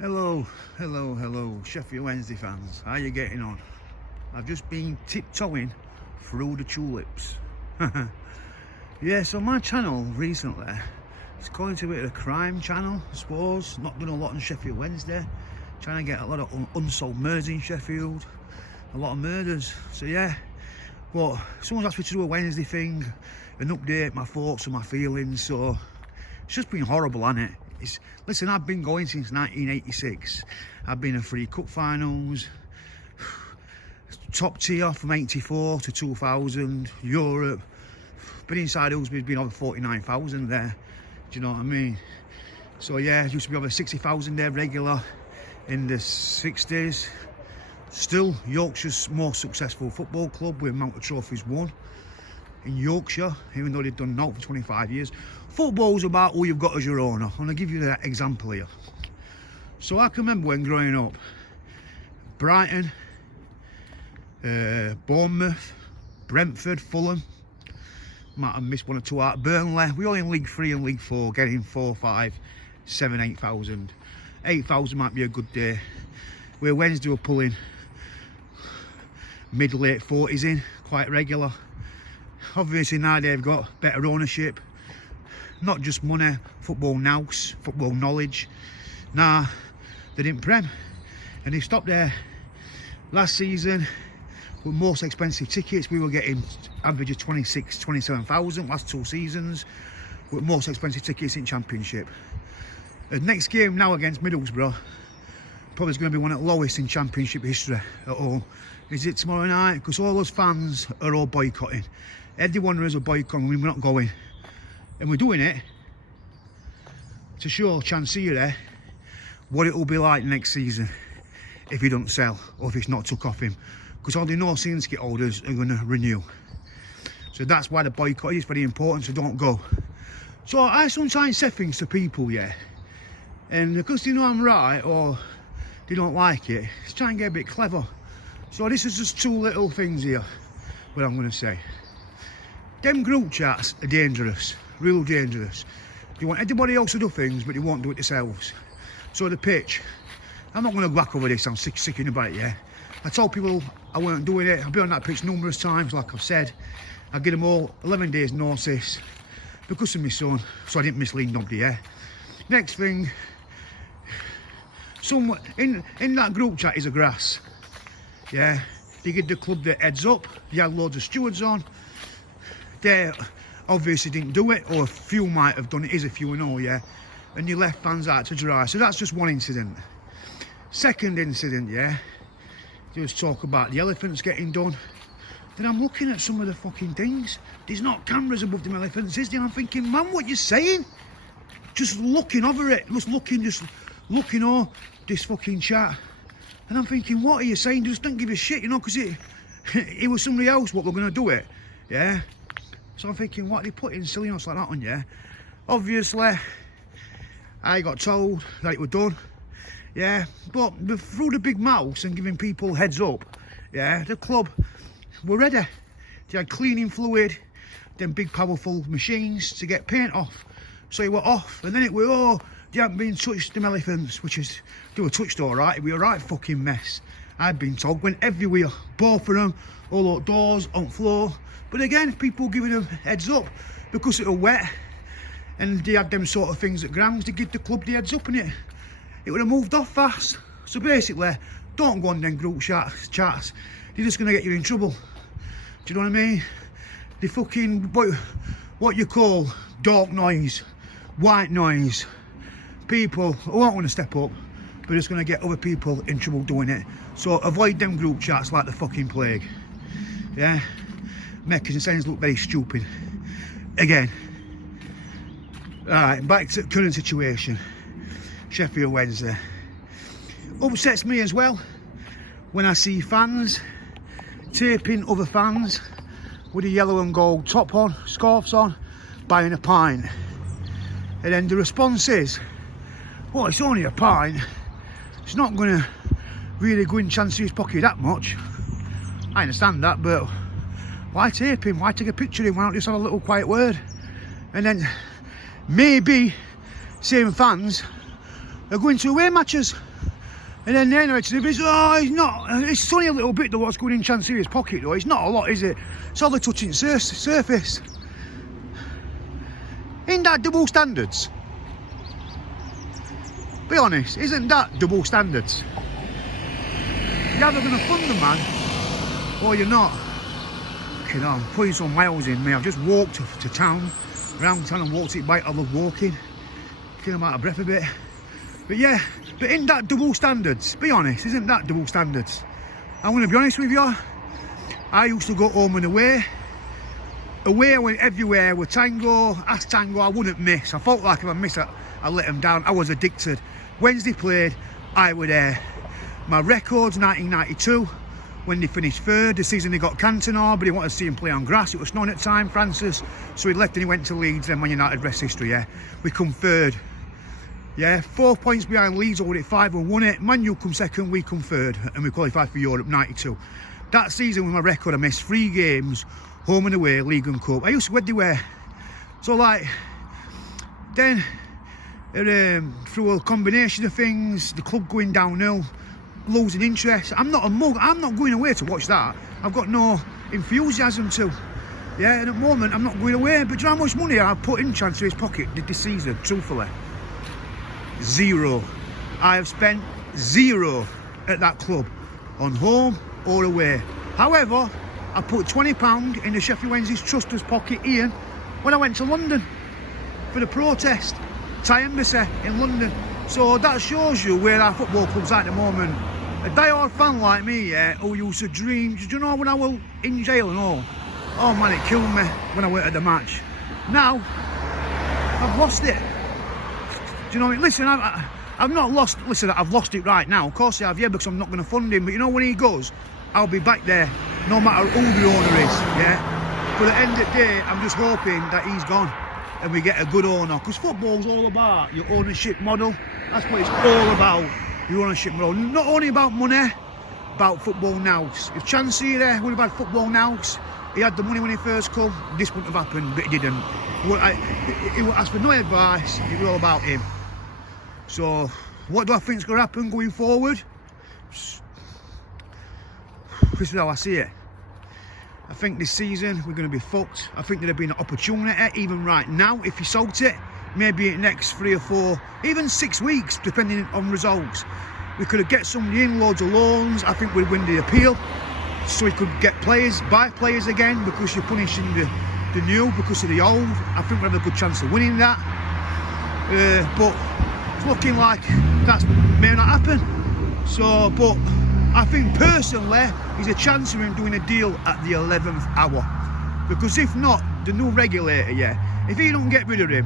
Hello, Sheffield Wednesday fans. How you getting on? I've just been tiptoeing through the tulips. Yeah, so my channel recently, it's going to be a crime channel, I suppose. Not doing a lot on Sheffield Wednesday. Trying to get a lot of unsolved murders in Sheffield. A lot of murders. So yeah, but someone's asked me to do a Wednesday thing and update my thoughts and my feelings. So it's just been horrible, hasn't it? Listen, I've been going since 1986. I've been in 3 cup finals, top tier from 84 to 2000, Europe. Been inside Hillsborough, been over 49,000 there. Do you know what I mean? So yeah, it used to be over 60,000 there regular in the 60s. Still Yorkshire's most successful football club with amount of trophies won in Yorkshire, even though they've done naught for 25 years. Football's about who you've got as your owner, and I'll give you that example here. So I can remember when growing up, Brighton, Bournemouth, Brentford, Fulham, might have missed 1 or 2 out, Burnley, we all in League 3 and League 4 getting 4, 5, 7, 8,000. 8,000 might be a good day, where Wednesday were pulling mid-late 40s in, quite regular. Obviously now they've got better ownership, not just money, football nous, football knowledge. Nah, they didn't prem, and they stopped there. Last season, with most expensive tickets, we were getting average of 26, 27,000 last 2 seasons, with most expensive tickets in Championship. The next game now against Middlesbrough, probably is going to be one of the lowest in Championship history at all. Is it tomorrow night? Because all those fans are all boycotting. Eddie Wanderers are boycotting, we're not going. And we're doing it to show Chansiri what it will be like next season if he don't sell or if it's not took off him. Because all the no season ticket holders are going to renew. So that's why the boycott is very important, so don't go. So I sometimes say things to people, yeah, and because they know I'm right or they don't like it, it's trying to get a bit clever. So this is just 2 little things here, what I'm going to say. Them group chats are dangerous, real dangerous. They want everybody else to do things, but they won't do it themselves. So the pitch, I'm not going to back over this, I'm sick about it, yeah. I told people I weren't doing it. I've been on that pitch numerous times, like I've said. I give them all 11 days notice because of my son, so I didn't mislead nobody, yeah. Next thing, in that group chat is a grass, yeah. They give the club the heads up, they had loads of stewards on. They obviously didn't do it, or a few might have done it, is a few and all, yeah. And you left fans out to dry, so that's just one incident. Second incident, yeah, just talk about the elephants getting done. Then I'm looking at some of the fucking things. There's not cameras above them elephants, is there? I'm thinking, man, what you saying? Just looking over it, just looking over this fucking chat. And I'm thinking, what are you saying? Just don't give a shit, you know, because it was somebody else what we're going to do it, yeah. So I'm thinking, what are they putting silliness like that on, yeah? Obviously, I got told that it was done, yeah. But through the big mouths and giving people heads up, yeah, the club were ready. They had cleaning fluid, then big powerful machines to get paint off. So it were off, and then it were, oh, they hadn't been touched, them elephants, which is, they were touched all right. It were a right fucking mess. I've been told, went everywhere, both of them, all outdoors, on floor. But again, people giving them heads up because it was wet and they had them sort of things at grounds to give the club the heads up in it. It would have moved off fast. So basically, don't go on them group chats. They're just going to get you in trouble. Do you know what I mean? The fucking, what you call dark noise, white noise. People who don't want to step up, but just going to get other people in trouble doing it. So avoid them group chats like the fucking plague. Yeah? Making the signs look very stupid. Again. Alright, back to the current situation. Sheffield Wednesday. Upsets me as well when I see fans taping other fans with a yellow and gold top on, scarves on, buying a pint. And then the response is, well, it's only a pint. It's not going to really go in Chansiri's pocket that much. I understand that, but why tape him? Why take a picture of him? Why not just have a little quiet word? And then maybe same fans are going to away matches And then the narrative is, oh, he's not, it's only a little bit though what's going in Chansiri's pocket though, it's not a lot, is it? It's all the touching surface. Isn't that double standards? Be honest, isn't that double standards? You're either going to fund the man, or you're not. You know, I'm putting some miles in me. I've just walked to town, around town and walked it back. I love walking. I'm out of breath a bit. But yeah, but isn't that double standards? Be honest, isn't that double standards? I'm going to be honest with you. I used to go home and away. Away I went everywhere with Tango, ask Tango, I wouldn't miss. I felt like if I missed, I let them down. I was addicted. Wednesday played, I were there. My records, 1992, when they finished third. The season they got Cantona, but he wanted to see him play on grass. It was snowing at the time, Francis. So he left and he went to Leeds, then Man United, rest history, yeah. We come third. Yeah, 4 points behind Leeds, over it 5 and won it. Man U come second, we come third, and we qualified for Europe, 92. That season with my record, I missed 3 games, home and away, league and cup. I used to go everywhere. So like, then through a combination of things, the club going downhill, losing interest. I'm not a mug, I'm not going away to watch that. I've got no enthusiasm to. Yeah, and at the moment I'm not going away. But do you know how much money I've put in Chansiri's pocket this season, truthfully? 0. I have spent 0 at that club, on home or away. However, I put £20 in the Sheffield Wednesday's Truster's pocket here when I went to London for the protest, Thai Embassy in London. So that shows you where our football club's at the moment. A die-hard fan like me, yeah, who used to dream. Do you know when I was in jail and all? Oh man, it killed me when I went at the match. Now, I've lost it. Do you know what I mean? Listen, I've not lost, listen, I've lost it right now. Of course I have, yeah, because I'm not going to fund him. But you know when he goes, I'll be back there, no matter who the owner is, yeah? But at the end of the day, I'm just hoping that he's gone and we get a good owner. Because football's all about your ownership model. That's what it's all about, your ownership model. Not only about money, about football now. If Chansiri would have had football now, he had the money when he first come, this wouldn't have happened, but he didn't. He wouldn't ask for no advice, it was all about him. So, what do I think is going to happen going forward? This is how I see it. I think this season we're going to be fucked. I think there'd be an opportunity, even right now, if he sold it, maybe in the next 3 or 4, even 6 weeks, depending on results. We could get somebody in, loads of loans. I think we'd win the appeal. So we could get players, buy players again, because you're punishing the new because of the old. I think we have a good chance of winning that. But it's looking like that may not happen. So, but I think personally, there's a chance of him doing a deal at the 11th hour. Because if not, the new regulator, yeah, if he don't get rid of him,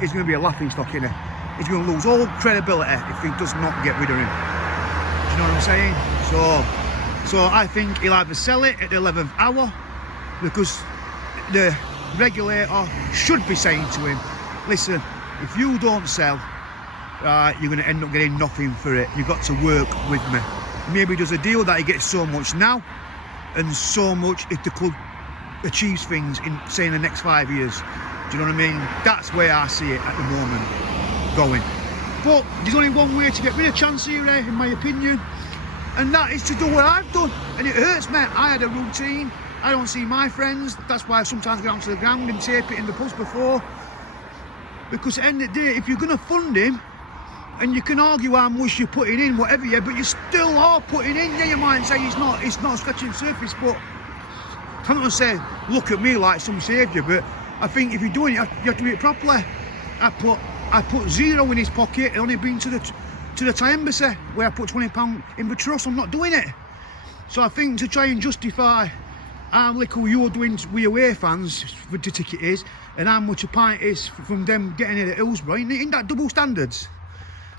he's going to be a laughing stock, innit? He's going to lose all credibility if he does not get rid of him. Do you know what I'm saying? So I think he'll either sell it at the 11th hour, because the regulator should be saying to him, listen, if you don't sell, you're going to end up getting nothing for it. You've got to work with me. Maybe he does a deal that he gets so much now and so much if the club achieves things in, say, in the next 5 years. Do you know what I mean? That's where I see it at the moment going. But there's only one way to get rid of Chansiri, in my opinion, and that is to do what I've done. And it hurts me. I had a routine. I don't see my friends. That's why I sometimes go down to the ground and tape it in the bus before. Because at the end of the day, if you're going to fund him, and you can argue how much you're putting in, whatever, yeah, but you still are putting in. Yeah, you might say it's not scratching the surface, but I'm not going to say, look at me like some saviour, but I think if you're doing it, you have to do it properly. I put 0 in his pocket. It only been to the Thai Embassy, where I put £20 in the trust. I'm not doing it. So I think to try and justify how little you're doing with away fans, what the ticket is, and how much a pint is from them getting it at Hillsborough, ain't that double standards?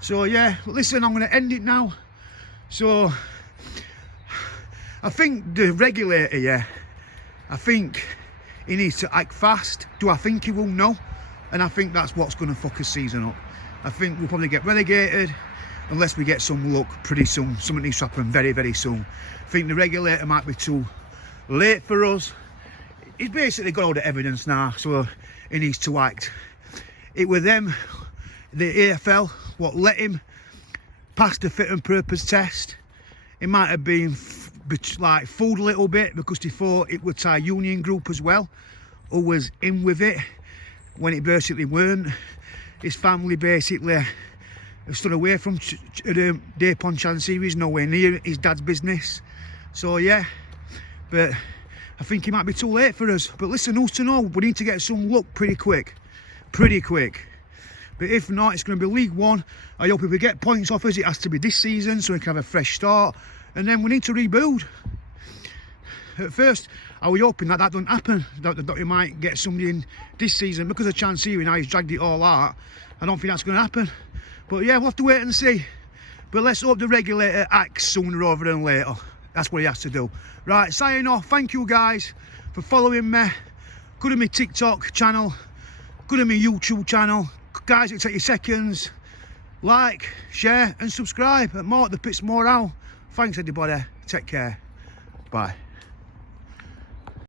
So yeah, listen, I'm going to end it now. So I think the regulator, yeah, I think he needs to act fast. Do I think he will? No. And I think that's what's going to fuck his season up. I think we'll probably get relegated unless we get some luck pretty soon. Something needs to happen very, very soon. I think the regulator might be too late for us. He's basically got all the evidence now, so he needs to act. It was them, the AFL, what let him passed the fit and purpose test. It might have been like fooled a little bit because they thought it was our union group as well who was in with it when it basically weren't. His family basically have stood away from Dapon Chansiri. He's nowhere near his dad's business. So yeah, but I think it might be too late for us. But listen, who's to know? We need to get some luck pretty quick. But if not, it's going to be League One. I hope if we get points off us, it has to be this season so we can have a fresh start. And then we need to rebuild. At first, I was hoping that doesn't happen. That we might get somebody in this season. Because of Chansiri now, he's dragged it all out. I don't think that's going to happen. But yeah, we'll have to wait and see. But let's hope the regulator acts sooner rather than later. That's what he has to do. Right, signing off. Thank you guys for following me. Go to my TikTok channel. Go to my YouTube channel. Guys, it'll take you seconds. Like, share and subscribe. At Mark the Pits Morale. Thanks everybody. Take care. Bye.